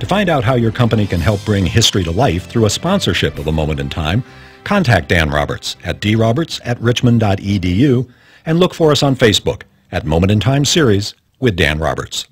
To find out how your company can help bring history to life through a sponsorship of A Moment in Time, contact Dan Roberts at droberts@richmond.edu and look for us on Facebook at Moment in Time Series with Dan Roberts.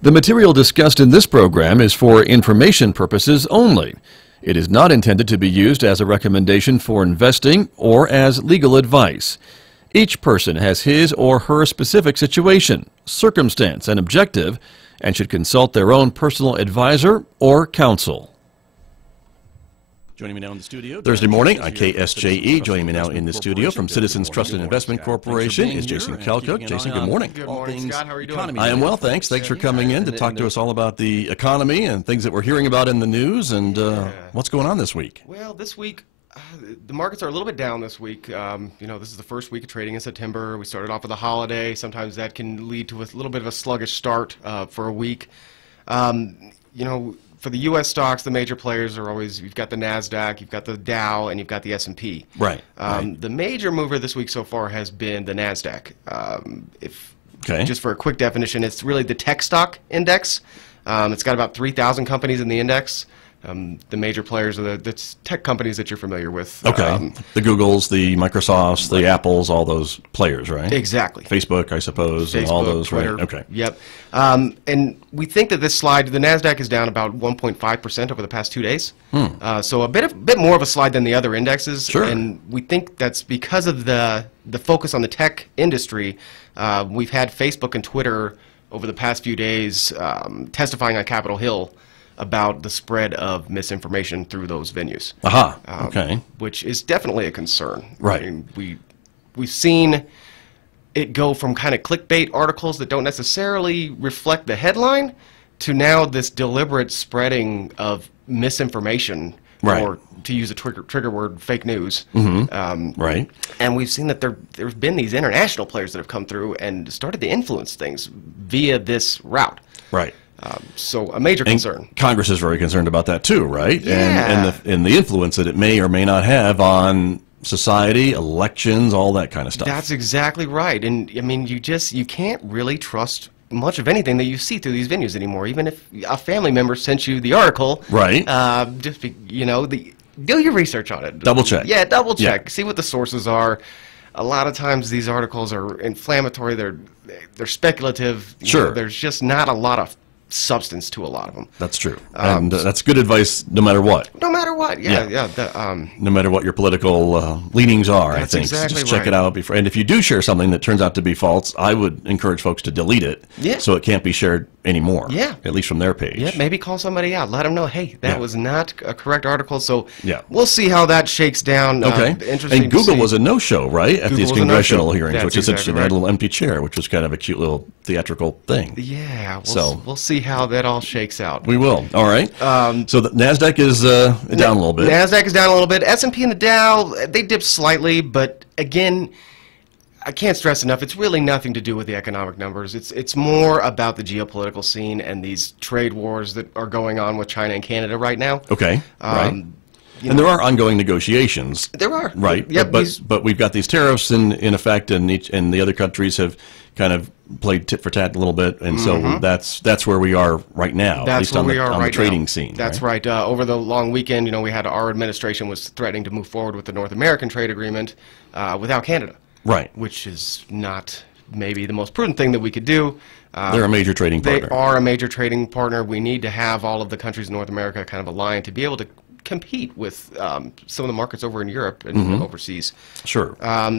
The material discussed in this program is for information purposes only. It is not intended to be used as a recommendation for investing or as legal advice. Each person has his or her specific situation, circumstance, and objective, and should consult their own personal advisor or counsel. Joining me now in the studio Thursday morning on KSJE. Joining me now in the studio from Citizens Trust and Investment Corporation is Jason Calcote. Jason, good morning. Good morning, Scott. How are you doing? I am well, thanks. Thanks for coming in to talk to us all about the economy and things that we're hearing about in the news and what's going on this week. Well, this week, the markets are a little bit down this week. This is the first week of trading in September. We started off with a holiday. Sometimes that can lead to a little bit of a sluggish start for a week. For the U.S. stocks, the major players are always, you've got the NASDAQ, you've got the Dow, and you've got the S&P. Right. The major mover this week so far has been the NASDAQ. Just for a quick definition, it's really the tech stock index. It's got about 3,000 companies in the index. The major players are the tech companies that you're familiar with. Okay. The Googles, the Microsofts, the Apples, all those players, right? Exactly. Facebook, I suppose, and all those, Twitter, right? Okay. Yep. And we think that this slide, the NASDAQ is down about 1.5% over the past 2 days. So a bit more of a slide than the other indexes. Sure. And we think that's because of the focus on the tech industry. We've had Facebook and Twitter over the past few days testifying on Capitol Hill about the spread of misinformation through those venues. Okay. Which is definitely a concern. Right. I mean, we've seen it go from kind of clickbait articles that don't necessarily reflect the headline to now this deliberate spreading of misinformation, or to use a trigger word, fake news. Right. And we've seen that there's been these international players that have come through and started to influence things via this route. Right. So a major concern. And Congress is very concerned about that too, right? Yeah. And the influence that it may or may not have on society, elections, all that kind of stuff. That's exactly right. And I mean, you can't really trust much of anything that you see through these venues anymore. Even if a family member sent you the article, right? Do your research on it. Double check. Yeah, double check. Yeah. See what the sources are. A lot of times these articles are inflammatory. They're speculative. Sure. There's just not a lot of substance to a lot of them. That's true. And that's good advice no matter what. No matter what, yeah. No matter what your political leanings are, I think. Exactly Just check it out before. And if you do share something that turns out to be false, I would encourage folks to delete it so it can't be shared anymore. Yeah. At least from their page. Yeah, maybe call somebody out. Let them know, hey, that was not a correct article. So we'll see how that shakes down. Okay. Interesting. And Google was a no-show, right? At these congressional hearings, That's which is interesting. They had a little empty chair, which was kind of a cute little theatrical thing. Yeah. We'll see how that all shakes out. We will. All right. So the NASDAQ is down a little bit. NASDAQ is down a little bit. S&P and the Dow, they dipped slightly, but again, I can't stress enough, it's really nothing to do with the economic numbers. It's more about the geopolitical scene and these trade wars that are going on with China and Canada right now. Okay. Right. And there are ongoing negotiations. There are. Right. Yep, but we've got these tariffs in effect, and the other countries have kind of played tit for tat a little bit, and so that's where we are right now. That's at least where on we are on right the trading now. scene. That's right. Over the long weekend, we had our administration was threatening to move forward with the North American trade agreement without Canada. Right. Which is not maybe the most prudent thing that we could do. They're a major trading partner. They are a major trading partner. We need to have all of the countries in North America kind of aligned to be able to compete with some of the markets over in Europe and overseas. Sure.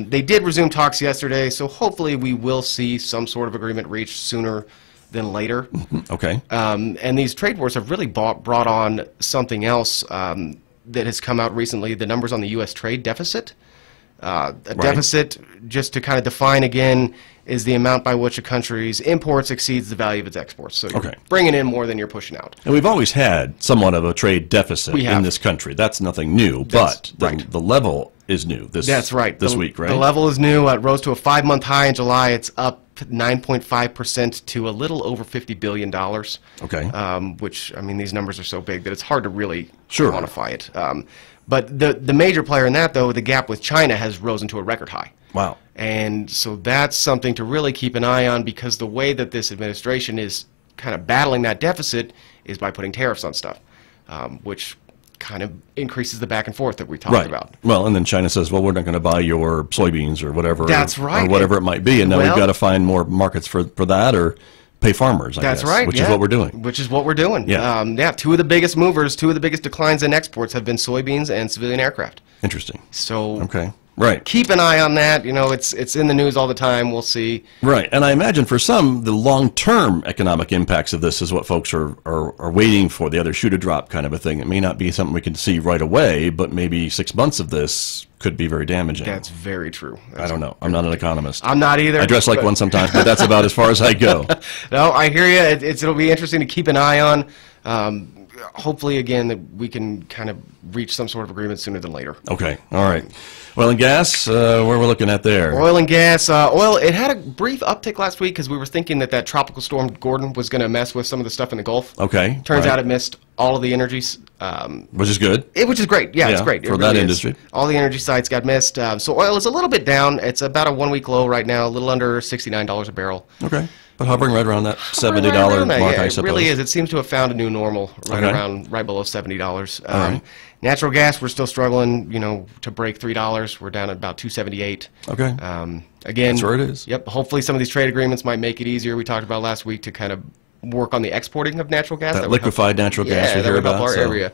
They did resume talks yesterday, so hopefully we will see some sort of agreement reached sooner than later. Okay. And these trade wars have really brought on something else that has come out recently, the numbers on the U.S. trade deficit. Deficit, just to kind of define again, is the amount by which a country's imports exceeds the value of its exports. So you're bringing in more than you're pushing out. And we've always had somewhat of a trade deficit in this country. That's nothing new, but the level is new this week, right? The level is new. It rose to a 5-month high in July. It's up 9.5% to a little over $50 billion. Okay. Which, I mean, these numbers are so big that it's hard to really quantify it. But the major player in that, though, the gap with China has risen to a record high. Wow. And so that's something to really keep an eye on, because the way that this administration is kind of battling that deficit is by putting tariffs on stuff, which kind of increases the back and forth that we talked about. Well, and then China says, well, we're not going to buy your soybeans or whatever. That's right. Or whatever it might be. And now we've got to find more markets for that, or pay farmers, I guess. That's right. Which is what we're doing. Which is what we're doing. Yeah. Two of the biggest movers, two of the biggest declines in exports have been soybeans and civilian aircraft. Interesting. So okay. Right. Keep an eye on that. You know, it's in the news all the time. We'll see. Right. And I imagine for some, the long-term economic impacts of this is what folks are waiting for, the other shoe to drop kind of a thing. It may not be something we can see right away, but maybe 6 months of this could be very damaging. That's very true. I don't know. I'm not an economist. I'm not either. I dress like one sometimes, but that's about as far as I go. No, I hear you. It'll be interesting to keep an eye on. Hopefully, again, that we can kind of reach some sort of agreement sooner than later. Okay. All right. Oil and gas, where we're looking at there? Oil and gas. Oil, it had a brief uptick last week because we were thinking that tropical storm Gordon was going to mess with some of the stuff in the Gulf. Okay. Turns out it missed all of the energies. Which is good. Which is great. Yeah, it's great. For that industry. All the energy sites got missed. So oil is a little bit down. It's about a 1 week low right now, a little under $69 a barrel. Okay. But hovering right around that $70 mark, I suppose. It really is. It seems to have found a new normal right below $70. Natural gas, we're still struggling, to break $3. We're down at about $2.78. Okay. Again, that's where it is. Yep. Hopefully some of these trade agreements might make it easier. We talked about last week to kind of work on the exporting of natural gas. That liquefied natural gas we hear about. Our area.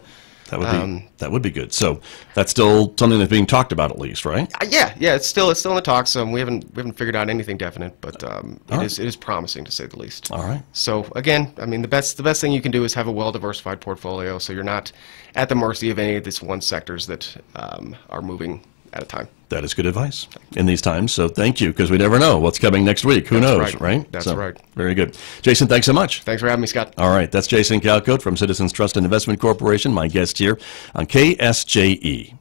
That would be good. So that's still something that's being talked about, at least, right? Yeah. It's still in the talks. We haven't figured out anything definite, but it is promising, to say the least. All right. So again, I mean, the best thing you can do is have a well-diversified portfolio, so you're not at the mercy of any of these one sectors that are moving at a time. That is good advice in these times. So thank you, because we never know what's coming next week. Who knows, right? That's right. Very good. Jason, thanks so much. Thanks for having me, Scott. All right. That's Jason Calcote from Citizens Trust and Investment Corporation, my guest here on KSJE.